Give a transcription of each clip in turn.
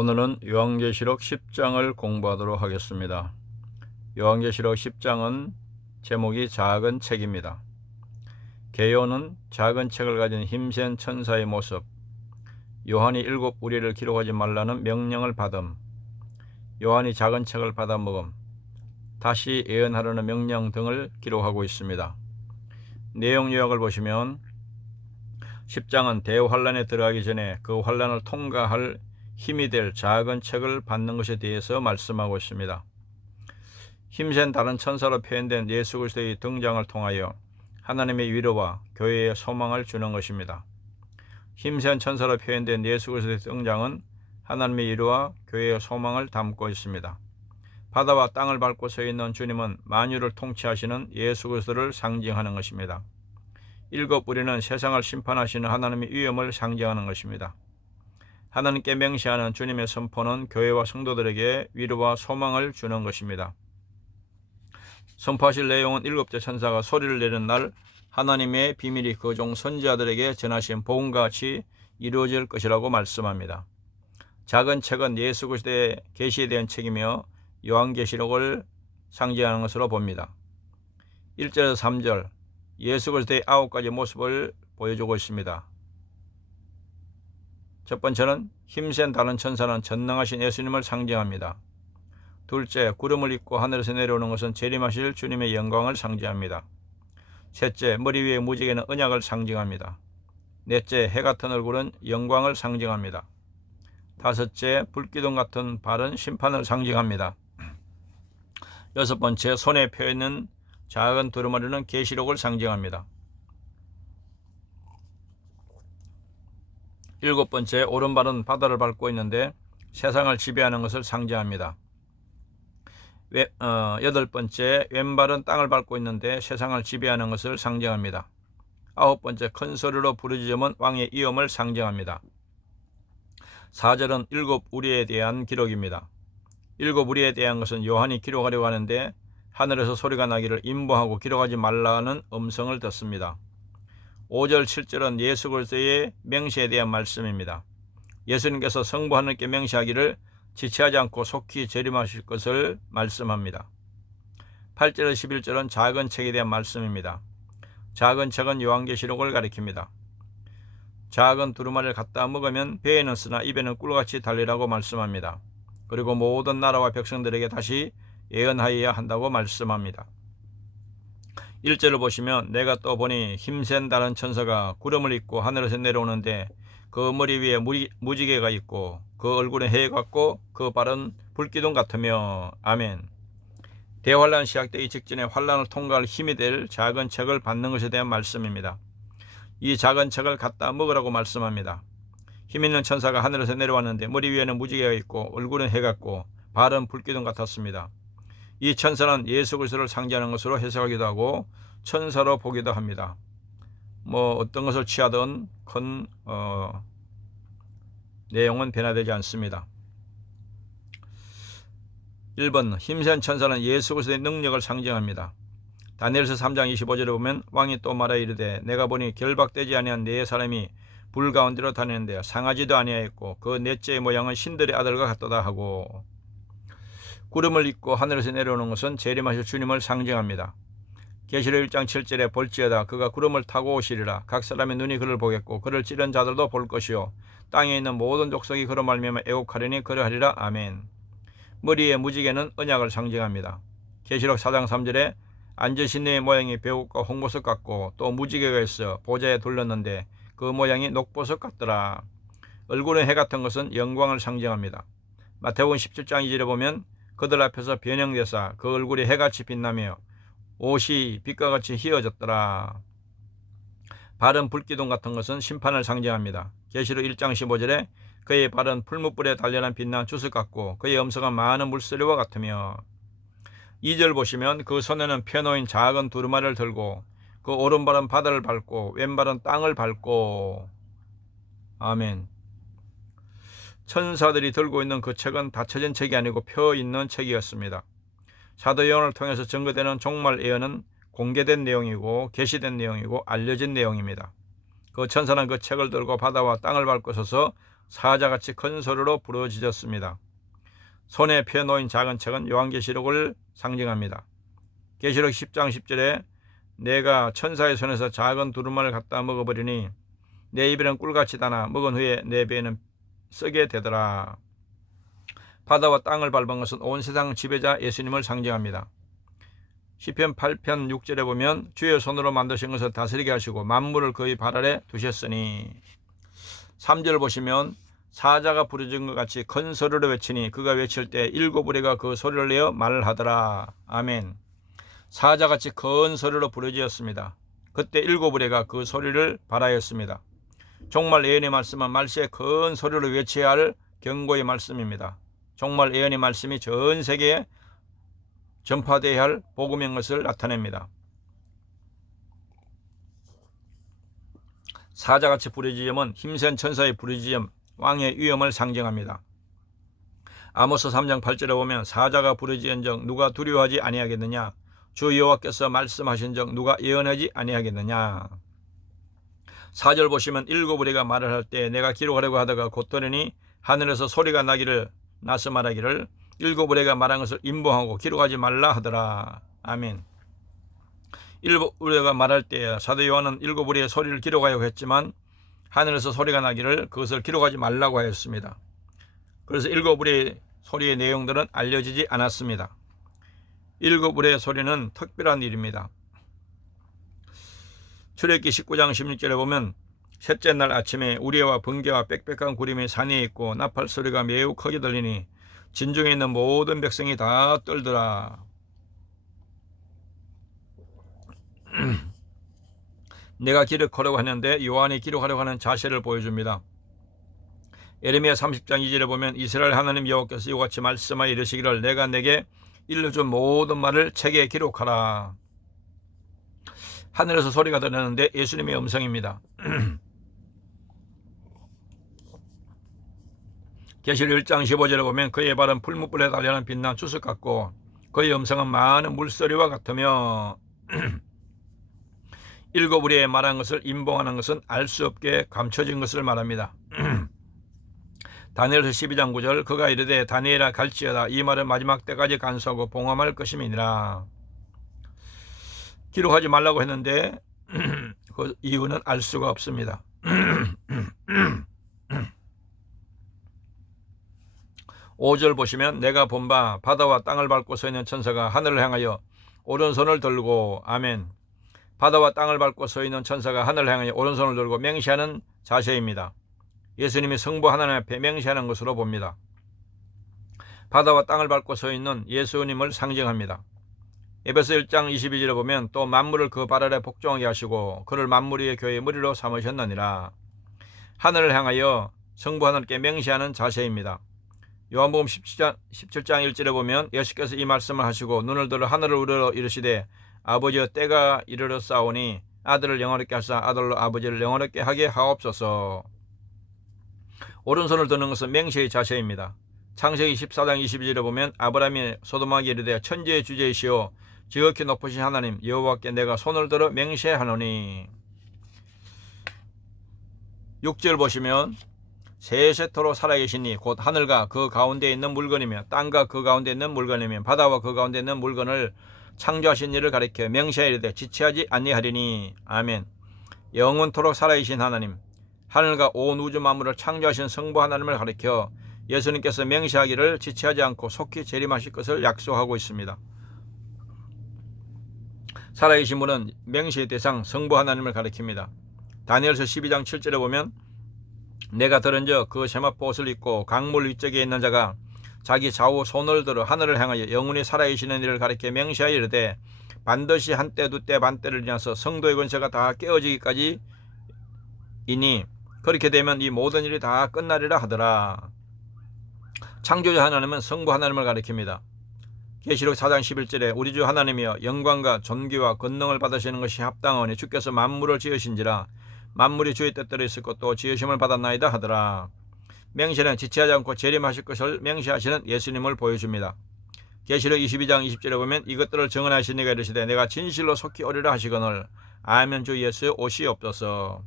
오늘은 요한계시록 10장을 공부하도록 하겠습니다. 요한계시록 10장은 제목이 작은 책입니다. 개요는 작은 책을 가진 힘센 천사의 모습, 요한이 7 우리를 기록하지 말라는 명령을 받음, 요한이 작은 책을 받아 먹음, 다시 예언하라는 명령 등을 기록하고 있습니다. 내용 요약을 보시면 10장은 대환란에 들어가기 전에 그 환란을 통과할 힘이 될 작은 책을 받는 것에 대해서 말씀하고 있습니다. 힘센 다른 천사로 표현된 예수 그리스도의 등장을 통하여 하나님의 위로와 교회의 소망을 주는 것입니다. 힘센 천사로 표현된 예수 그리스도의 등장은 하나님의 위로와 교회의 소망을 담고 있습니다. 바다와 땅을 밟고 서 있는 주님은 만유를 통치하시는 예수 그리스도를 상징하는 것입니다. 7 우리는 세상을 심판하시는 하나님의 위엄을 상징하는 것입니다. 하나님께 맹세하는 주님의 선포는 교회와 성도들에게 위로와 소망을 주는 것입니다. 선포하실 내용은 7째 천사가 소리를 내는 날 하나님의 비밀이 그 종 선지자들에게 전하신 복음과 같이 이루어질 것이라고 말씀합니다. 작은 책은 예수 그리스도의 계시에 대한 책이며 요한계시록을 상징하는 것으로 봅니다. 1절에서 3절 예수 그리스도의 9가지 모습을 보여주고 있습니다. 첫 번째는 힘센 다른 천사는 전능하신 예수님을 상징합니다. 둘째, 구름을 입고 하늘에서 내려오는 것은 재림하실 주님의 영광을 상징합니다. 셋째, 머리 위에 무지개는 언약을 상징합니다. 넷째, 해 같은 얼굴은 영광을 상징합니다. 다섯째, 불기둥 같은 발은 심판을 상징합니다. 여섯 번째, 손에 펴있는 작은 두루마리는 계시록을 상징합니다. 7번째, 오른발은 바다를 밟고 있는데 세상을 지배하는 것을 상징합니다. 8번째, 왼발은 땅을 밟고 있는데 세상을 지배하는 것을 상징합니다. 9번째, 큰 소리로 부르짖음은 왕의 위엄을 상징합니다. 4절은 7 우리에 대한 기록입니다. 7 우리에 대한 것은 요한이 기록하려고 하는데 하늘에서 소리가 나기를 임보하고 기록하지 말라는 음성을 듣습니다. 5절 7절은 예수 그리스도의 맹세에 대한 말씀입니다. 예수님께서 성부 하나님께 맹세하기를 지체하지 않고 속히 재림하실 것을 말씀합니다. 8절에서 11절은 작은 책에 대한 말씀입니다. 작은 책은 요한계시록을 가리킵니다. 작은 두루마리를 갖다 먹으면 배에는 쓰나 입에는 꿀같이 달리라고 말씀합니다. 그리고 모든 나라와 백성들에게 다시 예언하여야 한다고 말씀합니다. 1절을 보시면 내가 또 보니 힘센 다른 천사가 구름을 입고 하늘에서 내려오는데 그 머리 위에 무지개가 있고 그 얼굴은 해 같고 그 발은 불기둥 같으며 아멘. 대환란 시작되기 직전에 환란을 통과할 힘이 될 작은 책을 받는 것에 대한 말씀입니다. 이 작은 책을 갖다 먹으라고 말씀합니다. 힘있는 천사가 하늘에서 내려왔는데 머리 위에는 무지개가 있고 얼굴은 해 같고 발은 불기둥 같았습니다. 이 천사는 예수 그리스도를 상징하는 것으로 해석하기도 하고 천사로 보기도 합니다. 어떤 것을 취하든 큰 내용은 변화되지 않습니다. 1번 힘센 천사는 예수 그리스도의 능력을 상징합니다. 다니엘서 3장 25절에 보면 왕이 또 말하여 이르되 내가 보니 결박되지 아니한 네 사람이 불 가운데로 다니는데 상하지도 아니하였고 그 넷째의 모양은 신들의 아들과 같도다 하고 구름을 입고 하늘에서 내려오는 것은 재림하실 주님을 상징합니다. 계시록 1장 7절에 볼지어다 그가 구름을 타고 오시리라 각 사람의 눈이 그를 보겠고 그를 찌른 자들도 볼 것이요 땅에 있는 모든 족속이 그로 말미암아 애곡하리니 그러하리라 아멘. 머리에 무지개는 언약을 상징합니다. 계시록 4장 3절에 앉으신 이의 모양이 배옷과 홍보석 같고 또 무지개가 있어 보좌에 둘렀는데 그 모양이 녹보석 같더라. 얼굴은 해 같은 것은 영광을 상징합니다. 마태복음 17장 2절에 보면 그들 앞에서 변형되사 그 얼굴이 해같이 빛나며 옷이 빛과 같이 휘어졌더라. 발은 불기둥 같은 것은 심판을 상징합니다. 계시록 1장 15절에 그의 발은 풀무불에 단련한 빛난 주석 같고 그의 음성은 많은 물소리와 같으며 2절 보시면 그 손에는 펴놓인 작은 두루마리를 들고 그 오른발은 바다를 밟고 왼발은 땅을 밟고 아멘. 천사들이 들고 있는 그 책은 닫혀진 책이 아니고 펴 있는 책이었습니다. 사도 요한을 통해서 증거되는 종말 예언은 공개된 내용이고 계시된 내용이고 알려진 내용입니다. 그 천사는 그 책을 들고 바다와 땅을 밟고 서서 사자같이 큰 소리로 부르짖었습니다. 손에 펴놓인 작은 책은 요한계시록을 상징합니다. 계시록 10장 10절에 내가 천사의 손에서 작은 두루마리를 갖다 먹어버리니 내 입에는 꿀같이 다나 먹은 후에 내 배에는 쓰게 되더라. 바다와 땅을 밟은 것은 온 세상 지배자 예수님을 상징합니다. 시편 8편 6절에 보면 주의 손으로 만드신 것을 다스리게 하시고 만물을 그의 발 아래 두셨으니, 3절 보시면 사자가 부르짖은 것 같이 큰 소리로 외치니 그가 외칠 때 일곱 우레가 그 소리를 내어 말하더라. 아멘. 사자같이 큰 소리로 부르짖었습니다. 그때 일곱 우레가 그 소리를 발하였습니다. 정말 예언의 말씀은 말세에 큰 소리로 외쳐야 할 경고의 말씀입니다. 정말 예언의 말씀이 전 세계에 전파되어야 할 복음인 것을 나타냅니다. 사자같이 부르짖음은 힘센 천사의 부르짖음, 왕의 위엄을 상징합니다. 아모스 3장 8절에 보면 사자가 부르짖은즉 누가 두려워하지 아니하겠느냐, 주 여호와께서 말씀하신즉 누가 예언하지 아니하겠느냐. 4절 보시면 일곱 우리가 말을 할 때 내가 기록하려고 하다가 곧더니 하늘에서 소리가 나서 말하기를 일곱 우리가 말한 것을 임봉하고 기록하지 말라 하더라. 아멘. 일곱 우리가 말할 때 사도 요한은 일곱 우리의 소리를 기록하려고 했지만 하늘에서 소리가 나기를 그것을 기록하지 말라고 하였습니다. 그래서 일곱 우리의 소리의 내용들은 알려지지 않았습니다. 일곱 우리의 소리는 특별한 일입니다. 출애굽기 19장 16절에 보면 셋째 날 아침에 우레와 번개와 빽빽한 구름이 산 위에 있고 나팔 소리가 매우 크게 들리니 진중에 있는 모든 백성이 다 떨더라. 내가 기록하려고 하는데 요한이 기록하려고 하는 자세를 보여줍니다. 예레미야 30장 2절에 보면 이스라엘 하나님 여호와께서 이같이 말씀하여 이르시기를 내가 내게 일러준 모든 말을 책에 기록하라. 하늘에서 소리가 들리는데 예수님의 음성입니다. 계시록 1장 15절에 보면 그의 발은 풀무불에 달려는 빛난 주석 같고 그의 음성은 많은 물소리와 같으며 일곱 우리의 말한 것을 임봉하는 것은 알 수 없게 감춰진 것을 말합니다. 다니엘서 12장 9절 그가 이르되 다니엘아 갈지어다 이 말은 마지막 때까지 간수하고 봉함할 것임이니라. 기록하지 말라고 했는데 그 이유는 알 수가 없습니다. 5절 보시면 내가 본 바 바다와 땅을 밟고 서 있는 천사가 하늘을 향하여 오른손을 들고, 아멘. 바다와 땅을 밟고 서 있는 천사가 하늘을 향하여 오른손을 들고 맹세하는 자세입니다. 예수님이 성부 하나님 앞에 맹세하는 것으로 봅니다. 바다와 땅을 밟고 서 있는 예수님을 상징합니다. 에베소 1장 22절에 보면 또 만물을 그 발 아래 복종하게 하시고 그를 만물 위의 교회의 머리로 삼으셨느니라. 하늘을 향하여 성부 하나님께 맹세하는 자세입니다. 요한복음 17장 1절에 보면 예수께서 이 말씀을 하시고 눈을 들어 하늘을 우러러 이르시되 아버지여 때가 이르러 싸우니 아들을 영원롭게 하사 아들로 아버지를 영원롭게 하게 하옵소서. 오른손을 드는 것은 맹세의 자세입니다. 창세기 14장 22절에 보면 아브라함이 소돔에게 이르되 천지의 주제이시오 지극히 높으신 하나님 여호와께 내가 손을 들어 맹세하노니. 6절 보시면 세세토록 살아계시니 곧 하늘과 그 가운데 있는 물건이며 땅과 그 가운데 있는 물건이며 바다와 그 가운데 있는 물건을 창조하신 이를 가리켜 맹세하여 이르되 지체하지 아니하리니. 아멘. 영원토록 살아계신 하나님, 하늘과 온 우주 만물을 창조하신 성부 하나님을 가리켜 예수님께서 맹세하기를 지체하지 않고 속히 재림하실 것을 약속하고 있습니다. 살아계신 분은 맹세의 대상 성부 하나님을 가리킵니다. 다니엘서 12장 7절에 보면 내가 들은즉 그 세마포 옷을 입고 강물 위쪽에 있는 자가 자기 좌우 손을 들어 하늘을 향하여 영원히 살아계시는 이를 가리켜 맹세하여 이르되 반드시 한때 두때 반때를 지나서 성도의 권세가 다 깨어지기까지 이니 그렇게 되면 이 모든 일이 다 끝나리라 하더라. 창조자 하나님은 성부 하나님을 가리킵니다. 계시록 4장 11절에 우리 주 하나님이여 영광과 존귀와 권능을 받으시는 것이 합당하오니 주께서 만물을 지으신지라 만물이 주의 뜻대로 있을 것도 지으심을 받았나이다 하더라. 맹세는 지체하지 않고 재림하실 것을 맹세하시는 예수님을 보여줍니다. 계시록 22장 20절에 보면 이것들을 증언하신 이가 이르시되 내가 진실로 속히 오리라 하시거늘 아멘 주 예수 오시옵소서.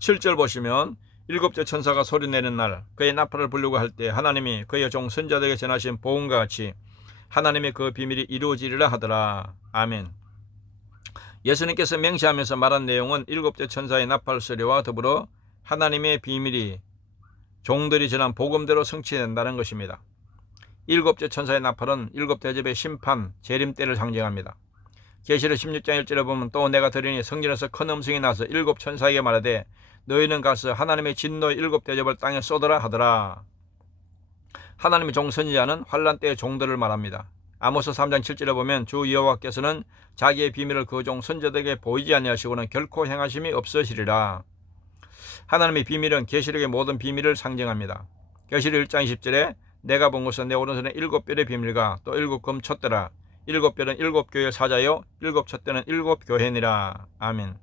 7절 보시면 일곱째 천사가 소리내는 날 그의 나팔을 불려고 할 때 하나님이 그의 종 선자들에게 전하신 복음과 같이 하나님의 그 비밀이 이루어지리라 하더라. 아멘. 예수님께서 맹세하면서 말한 내용은 일곱째 천사의 나팔 소리와 더불어 하나님의 비밀이 종들이 전한 복음대로 성취된다는 것입니다. 일곱째 천사의 나팔은 일곱 대접의 심판, 재림 때를 상징합니다. 계시록 16장 1절에 보면 또 내가 들으니 성전에서 큰 음성이 나서 일곱 천사에게 말하되 너희는 가서 하나님의 진노의 일곱 대접을 땅에 쏟으라 하더라. 하나님의 종 선지자는 환란 때의 종들을 말합니다. 아모스 3장 7절에 보면 주 여호와께서는 자기의 비밀을 그 종 선지자들에게 보이지 아니하시고는 결코 행하심이 없으시리라. 하나님의 비밀은 계시록의 모든 비밀을 상징합니다. 계시록 1장 20절에 내가 본 것은 내 오른손에 일곱 별의 비밀과 또 일곱 금 촛대라. 일곱 별은 일곱 교회의 사자요 일곱 촛대는 일곱 교회니라. 아멘.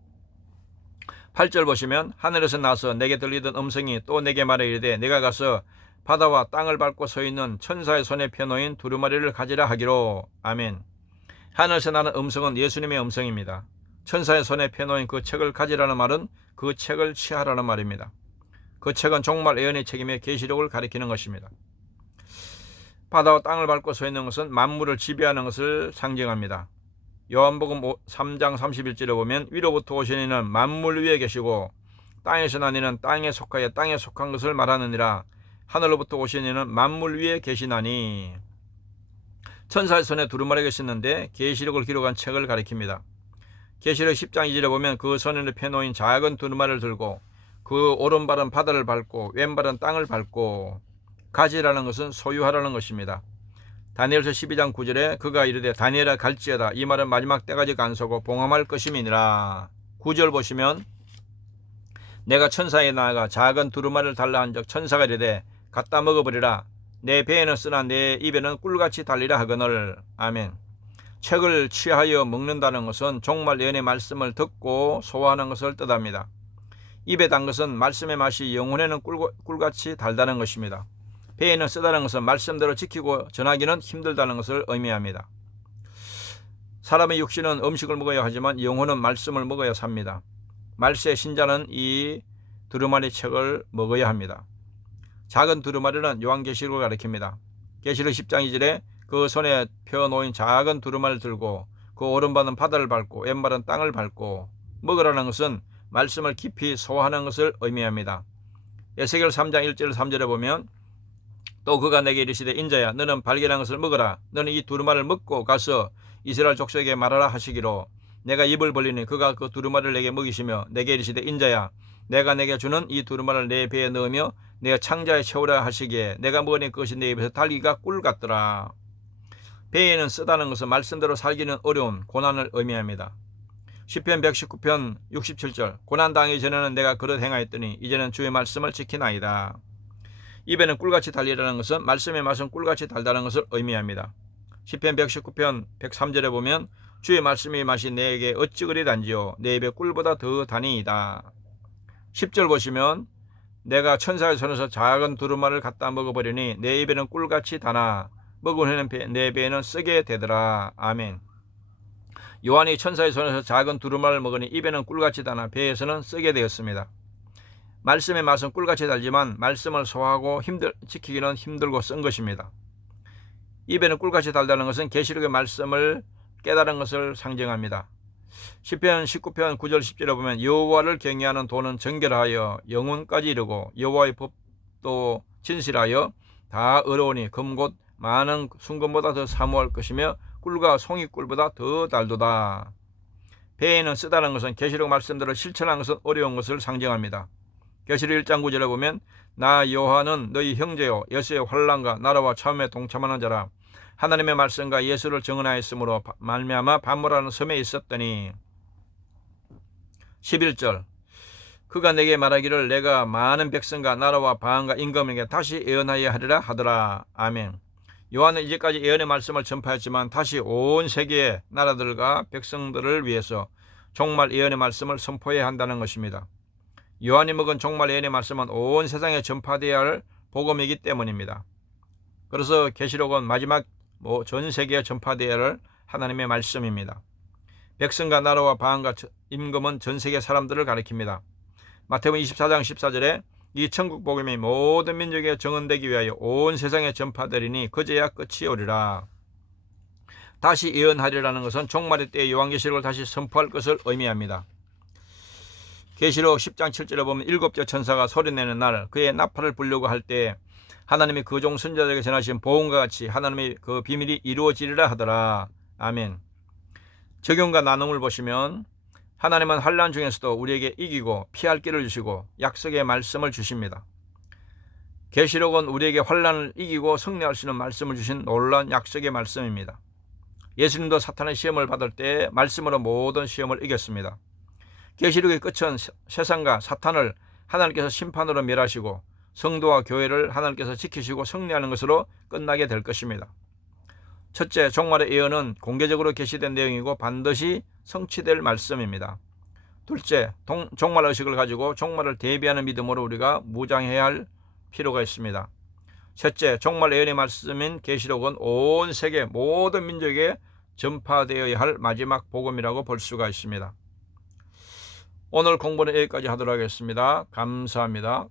8절 보시면 하늘에서 나서 내게 들리던 음성이 또 내게 말해 이르되 내가 가서 바다와 땅을 밟고 서 있는 천사의 손에 펴놓인 두루마리를 가지라 하기로. 아멘. 하늘에서 나는 음성은 예수님의 음성입니다. 천사의 손에 펴놓인 그 책을 가지라는 말은 그 책을 취하라는 말입니다. 그 책은 종말 예언의 책임의 계시록을 가리키는 것입니다. 바다와 땅을 밟고 서 있는 것은 만물을 지배하는 것을 상징합니다. 요한복음 3장 31절에 보면 위로부터 오신 이는 만물 위에 계시고 땅에서 난 이는 땅에 속하여 땅에 속한 것을 말하느니라. 하늘로부터 오신 이는 만물 위에 계시나니. 천사의 손에 두루마리가 있었는데 계시록을 기록한 책을 가리킵니다. 계시록 10장 2절에 보면 그 손에 펴놓인 작은 두루마리를 들고 그 오른발은 바다를 밟고 왼발은 땅을 밟고. 가지라는 것은 소유하라는 것입니다. 다니엘서 12장 9절에 그가 이르되 다니엘아 갈지어다. 이 말은 마지막 때까지 안서고 봉함할 것임이니라. 9절 보시면 내가 천사에 나아가 작은 두루마리를 달라 한적 천사가 이르되 갖다 먹어버리라. 내 배에는 쓰나 내 입에는 꿀같이 달리라 하거늘. 아멘. 책을 취하여 먹는다는 것은 종말 예언의 말씀을 듣고 소화하는 것을 뜻합니다. 입에 단 것은 말씀의 맛이 영혼에는 꿀같이 달다는 것입니다. 배에는 쓰다는 것은 말씀대로 지키고 전하기는 힘들다는 것을 의미합니다. 사람의 육신은 음식을 먹어야 하지만 영혼은 말씀을 먹어야 삽니다. 말세의 신자는 이 두루마리 책을 먹어야 합니다. 작은 두루마리는 요한계시록을 가리킵니다. 계시록 10장 2절에 그 손에 펴놓인 작은 두루마리를 들고 그 오른발은 바다를 밟고 왼발은 땅을 밟고. 먹으라는 것은 말씀을 깊이 소화하는 것을 의미합니다. 에스겔 3장 1절 3절에 보면 또 그가 내게 이르시되 인자야 너는 발견한 것을 먹어라. 너는 이 두루마리를 먹고 가서 이스라엘 족속에게 말하라 하시기로. 내가 입을 벌리니 그가 그 두루마리를 내게 먹이시며 내게 이르시되 인자야 내가 내게 주는 이 두루마리를 내 배에 넣으며 내가 창자에 채우라 하시기에 내가 먹으니 그것이 내 입에서 달기가 꿀 같더라. 배에는 쓰다는 것은 말씀대로 살기는 어려운 고난을 의미합니다. 시편 119편 67절 고난당하기 전에는 내가 그릇 행하였더니 이제는 주의 말씀을 지키나이다. 입에는 꿀같이 달리라는 것은 말씀의 맛은 꿀같이 달다는 것을 의미합니다. 시편 119편 103절에 보면 주의 말씀의 맛이 내게 어찌 그리 단지요 내 입에 꿀보다 더 다니이다. 10절 보시면 내가 천사의 손에서 작은 두루마리를 갖다 먹어버리니 내 입에는 꿀같이 다나 먹은 후에는 내 배에는 쓰게 되더라. 아멘. 요한이 천사의 손에서 작은 두루마리를 먹으니 입에는 꿀같이 다나 배에서는 쓰게 되었습니다. 말씀의 맛은 꿀같이 달지만 말씀을 소화하고 지키기는 힘들고 쓴 것입니다. 입에는 꿀같이 달다는 것은 계시록의 말씀을 깨달은 것을 상징합니다. 시편 19편 9절 10절에 보면 여호와를 경외하는 도는 정결하여 영혼까지 이르고 여호와의 법도 진실하여 다 어려우니 금 곧 많은 순금보다 더 사모할 것이며 꿀과 송이꿀보다 더 달도다. 배에는 쓰다는 것은 계시록 말씀대로 실천하는 것은 어려운 것을 상징합니다. 계시록 1장 9절에 보면 나 요한은 너희 형제요 예수의 환난과 나라와 참음에 동참하는 자라. 하나님의 말씀과 예수를 증언하였으므로 말미암아 반모라는 섬에 있었더니. 11절 그가 내게 말하기를 내가 많은 백성과 나라와 방언과 임금에게 다시 예언하여 하리라 하더라. 아멘. 요한은 이제까지 예언의 말씀을 전파했지만 다시 온 세계의 나라들과 백성들을 위해서 종말 예언의 말씀을 선포해야 한다는 것입니다. 요한이 먹은 종말 예언의 말씀은 온 세상에 전파되어야 할 복음이기 때문입니다. 그래서 계시록은 마지막 전 세계에 전파되어야 할 하나님의 말씀입니다. 백성과 나라와 방언과 임금은 전 세계 사람들을 가리킵니다. 마태복음 24장 14절에 이 천국 복음이 모든 민족에 정언되기 위하여 온 세상에 전파되리니 그제야 끝이 오리라. 다시 예언하리라는 것은 종말의 때에 요한계시록을 다시 선포할 것을 의미합니다. 계시록 10장 7절에 보면 일곱째 천사가 소리내는 날 그의 나팔을 불려고 할 때 하나님이 그 종 선지자들에게 전하신 보험과 같이 하나님의 그 비밀이 이루어지리라 하더라. 아멘. 적용과 나눔을 보시면 하나님은 환난 중에서도 우리에게 이기고 피할 길을 주시고 약속의 말씀을 주십니다. 계시록은 우리에게 환난을 이기고 승리할 수 있는 말씀을 주신 놀라운 약속의 말씀입니다. 예수님도 사탄의 시험을 받을 때 말씀으로 모든 시험을 이겼습니다. 계시록의 끝은 세상과 사탄을 하나님께서 심판으로 멸하시고 성도와 교회를 하나님께서 지키시고 승리하는 것으로 끝나게 될 것입니다. 첫째, 종말의 예언은 공개적으로 계시된 내용이고 반드시 성취될 말씀입니다. 둘째, 종말 의식을 가지고 종말을 대비하는 믿음으로 우리가 무장해야 할 필요가 있습니다. 셋째, 종말 예언의 말씀인 계시록은 온 세계 모든 민족에 전파되어야 할 마지막 복음이라고 볼 수가 있습니다. 오늘 공부는 여기까지 하도록 하겠습니다. 감사합니다.